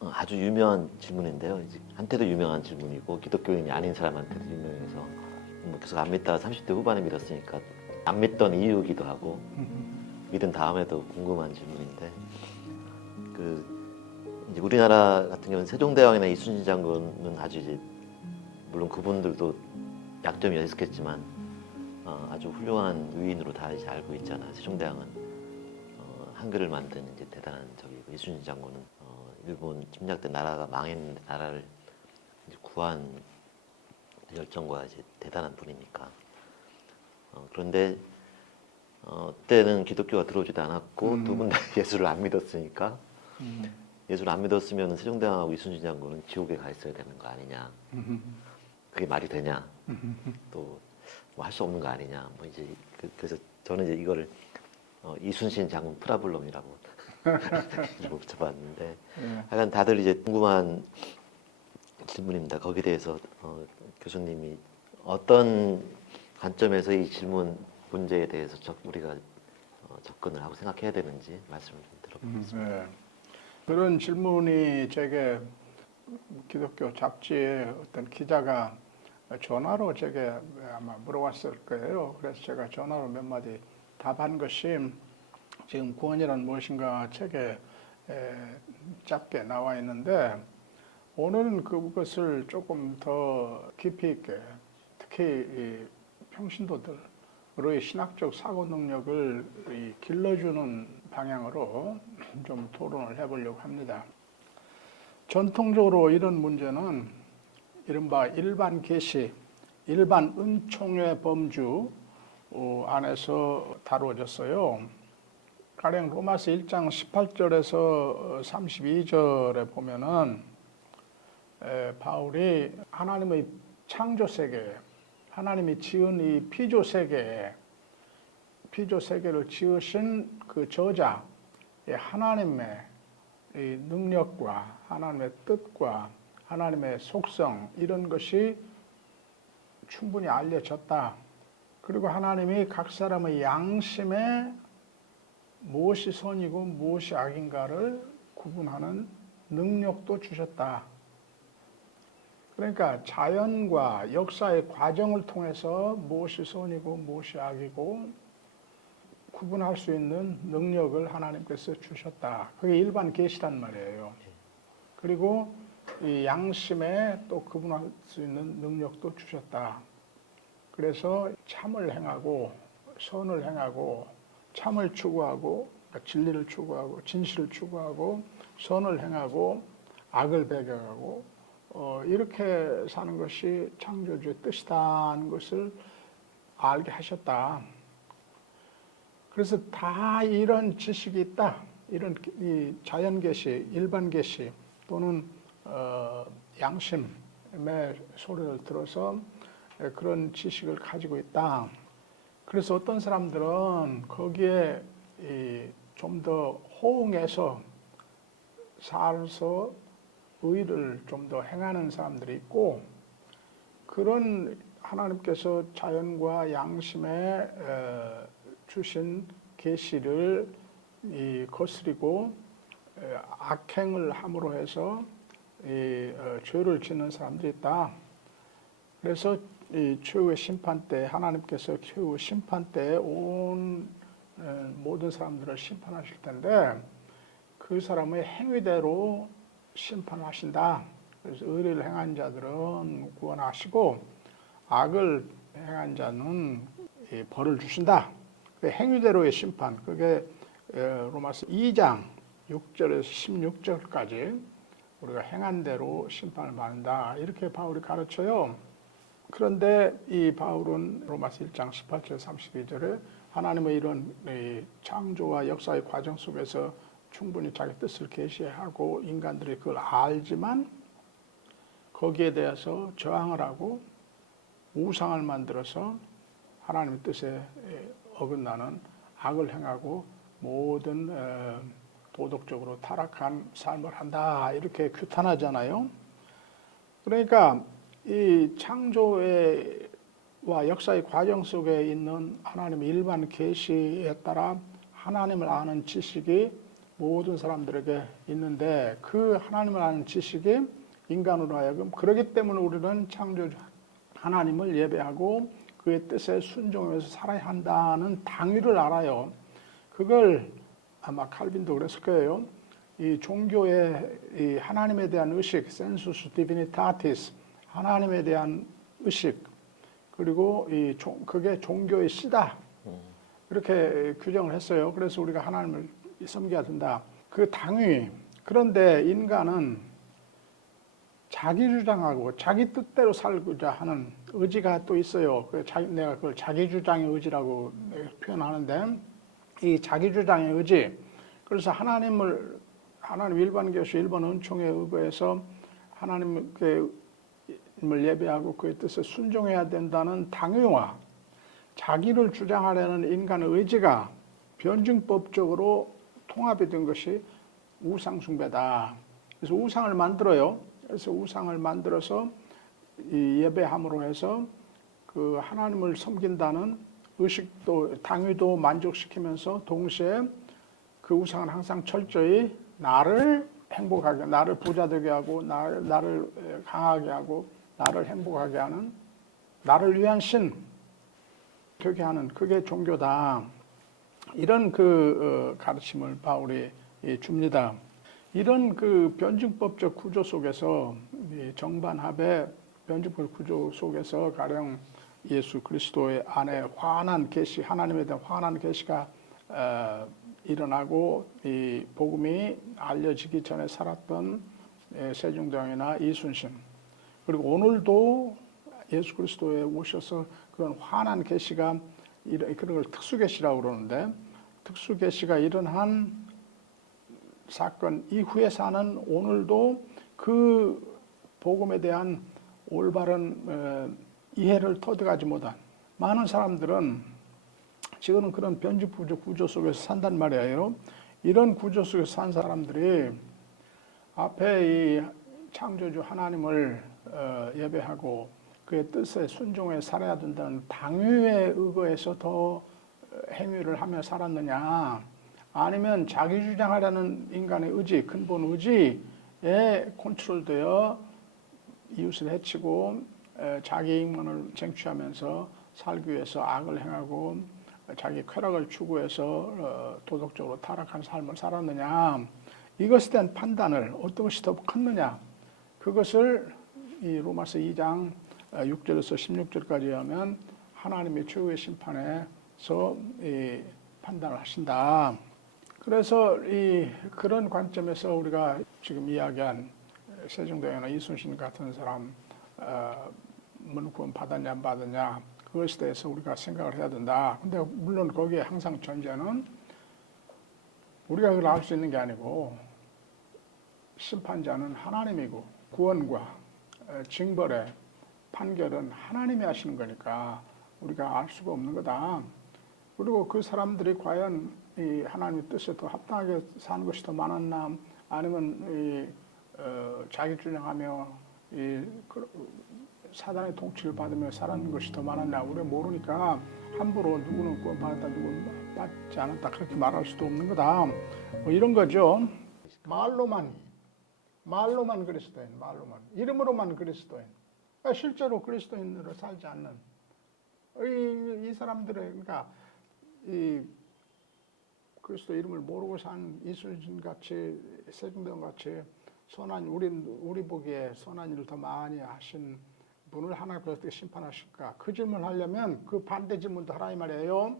아주 유명한 질문인데요. 이제 한때도 유명한 질문이고 기독교인이 아닌 사람한테도 유명해서 뭐 계속 안 믿다가 30대 후반에 믿었으니까 안 믿던 이유기도 하고 믿은 다음에도 궁금한 질문인데 이제 우리나라 같은 경우는 세종대왕이나 이순신 장군은 아주 이제 물론 그분들도 약점이 있었겠지만 아주 훌륭한 위인으로 다 이제 알고 있잖아요. 세종대왕은 한글을 만든 이제 대단한 적이고 이순신 장군은 일본 침략된 나라가 망했는데 나라를 이제 구한 열정과 이제 대단한 분이니까 그런데 그때는 기독교가 들어오지도 않았고 두 분 다 예수를 안 믿었으니까 예수를 안 믿었으면 세종대왕하고 이순신 장군은 지옥에 가 있어야 되는 거 아니냐 그게 말이 되냐 또 뭐 할 수 없는 거 아니냐 뭐 이제 그래서 저는 이제 이거를 이순신 장군 프라블럼이라고 붙여봤는데 하여간 다들 이제 궁금한 질문입니다. 거기에 대해서 교수님이 어떤 관점에서 이 질문 문제에 대해서 우리가 접근을 하고 생각해야 되는지 말씀을 좀 들어보겠습니다. 네. 그런 질문이 제게 기독교 잡지의 어떤 기자가 전화로 제게 아마 물어봤을 거예요. 그래서 제가 전화로 몇 마디 답한 것이 지금 구원이란 무엇인가 책에 짧게 나와 있는데 오늘은 그것을 조금 더 깊이 있게 특히 이 평신도들의 신학적 사고 능력을 길러주는 방향으로 좀 토론을 해보려고 합니다. 전통적으로 이런 문제는 이른바 일반 계시, 일반 은총의 범주 안에서 다루어졌어요. 가령 로마서 1장 18절에서 32절에 보면은 바울이 하나님의 창조 세계, 하나님이 지은 이 피조 세계를 지으신 그 저자, 하나님의 이 능력과 하나님의 뜻과 하나님의 속성 이런 것이 충분히 알려졌다. 그리고 하나님이 각 사람의 양심에 무엇이 선이고 무엇이 악인가를 구분하는 능력도 주셨다. 그러니까 자연과 역사의 과정을 통해서 무엇이 선이고 무엇이 악이고 구분할 수 있는 능력을 하나님께서 주셨다. 그게 일반 계시란 말이에요. 그리고 이 양심에 또 구분할 수 있는 능력도 주셨다. 그래서 참을 행하고 선을 행하고 참을 추구하고 그러니까 진리를 추구하고 진실을 추구하고 선을 행하고 악을 배격하고 이렇게 사는 것이 창조주의 뜻이다는 것을 알게 하셨다. 그래서 다 이런 지식이 있다. 이런 이 자연 계시, 일반 계시 또는 양심의 소리를 들어서 그런 지식을 가지고 있다. 그래서 어떤 사람들은 거기에 좀 더 호응해서 살아서 의를 좀 더 행하는 사람들이 있고 그런 하나님께서 자연과 양심에 주신 계시를 거스리고 악행을 함으로 해서 죄를 짓는 사람들이 있다. 그래서 이 최후의 심판 때 하나님께서 최후 심판 때 온 모든 사람들을 심판하실 텐데 그 사람의 행위대로 심판하신다. 그래서 의를 행한 자들은 구원하시고 악을 행한 자는 벌을 주신다. 행위대로의 심판. 그게 로마서 2장 6절에서 16절까지 우리가 행한 대로 심판을 받는다. 이렇게 바울이 가르쳐요. 그런데 이 바울은 로마서 1장 18절 32절에 하나님의 이런 창조와 역사의 과정 속에서 충분히 자기 뜻을 계시하고 인간들이 그걸 알지만 거기에 대해서 저항을 하고 우상을 만들어서 하나님의 뜻에 어긋나는 악을 행하고 모든 도덕적으로 타락한 삶을 한다. 이렇게 규탄하잖아요. 그러니까 이 창조와 역사의 과정 속에 있는 하나님의 일반 계시에 따라 하나님을 아는 지식이 모든 사람들에게 있는데 그 하나님을 아는 지식이 인간으로 하여금 그러기 때문에 우리는 창조주 하나님을 예배하고 그의 뜻에 순종해서 살아야 한다는 당위를 알아요. 그걸 아마 칼빈도 그랬을 거예요. 이 종교의 이 하나님에 대한 의식, sensus divinitatis, 하나님에 대한 의식, 그리고 그게 종교의 씨다. 이렇게 규정을 했어요. 그래서 우리가 하나님을 섬겨야 된다. 그 당위. 그런데 인간은 자기 주장하고 자기 뜻대로 살고자 하는 의지가 또 있어요. 내가 그걸 자기 주장의 의지라고 표현하는데 이 자기 주장의 의지. 그래서 하나님 일반 교수, 일반 은총에 의거해서 하나님을 예배하고 그의 뜻에 순종해야 된다는 당위와 자기를 주장하려는 인간의 의지가 변증법적으로 통합이 된 것이 우상숭배다. 그래서 우상을 만들어요. 그래서 우상을 만들어서 이 예배함으로 해서 그 하나님을 섬긴다는 의식도 당위도 만족시키면서 동시에 그 우상은 항상 철저히 나를 행복하게, 나를 부자되게 하고 나를 강하게 하고 나를 행복하게 하는, 나를 위한 신 되게 하는, 그게 종교다. 이런 가르침을 바울이 줍니다. 이런 변증법적 구조 속에서, 정반합의 변증법 구조 속에서 가령 예수 그리스도의 안에 환한 계시, 하나님에 대한 환한 계시가 일어나고 이 복음이 알려지기 전에 살았던 세종대왕이나 이순신, 그리고 오늘도 예수 그리스도에 오셔서 그런 환한 계시가 그런 걸 특수계시라고 그러는데 특수계시가 일어난 사건 이후에 사는 오늘도 그 복음에 대한 올바른 이해를 터득하지 못한 많은 사람들은 지금은 그런 변증 구조 속에서 산단 말이에요. 이런 구조 속에서 산 사람들이 앞에 이 창조주 하나님을 예배하고 그의 뜻에 순종해 살아야 된다는 당위에 의거해서 더 행위를 하며 살았느냐, 아니면 자기 주장하려는 인간의 의지, 근본 의지에 컨트롤되어 이웃을 해치고 자기 이익만을 쟁취하면서 살기 위해서 악을 행하고 자기 쾌락을 추구해서 도덕적으로 타락한 삶을 살았느냐, 이것에 대한 판단을 어떤 것이 더 컸느냐, 그것을 이 로마서 2장 6절에서 16절까지 하면 하나님의 최후의 심판에서 판단을 하신다. 그래서 그런 관점에서 우리가 지금 이야기한 세종대왕이나 이순신 같은 사람 구원 받았냐 안 받았냐, 그것에 대해서 우리가 생각을 해야 된다. 근데 물론 거기에 항상 전제는 우리가 그걸 알 수 있는 게 아니고 심판자는 하나님이고 구원과 징벌의 판결은 하나님이 하시는 거니까 우리가 알 수가 없는 거다. 그리고 그 사람들이 과연 이 하나님의 뜻에 더 합당하게 사는 것이 더 많았나, 아니면 자기 주장하며 사단의 통치를 받으며 살아가는 것이 더 많았나, 우리가 모르니까 함부로 누구는 구원 받았다, 누구는 받지 않았다 그렇게 말할 수도 없는 거다. 뭐 이런 거죠. 말로만 그리스도인, 말로만, 이름으로만 그리스도인, 그러니까 실제로 그리스도인으로 살지 않는 이 사람들의, 그러니까 이 그리스도 이름을 모르고 산 이순신 같이, 세종대왕 같이 선한, 우리 보기에 선한 일을 더 많이 하신 분을 하나님께서 어떻게 심판하실까? 그 질문을 하려면 그 반대 질문도 하라 이 말이에요.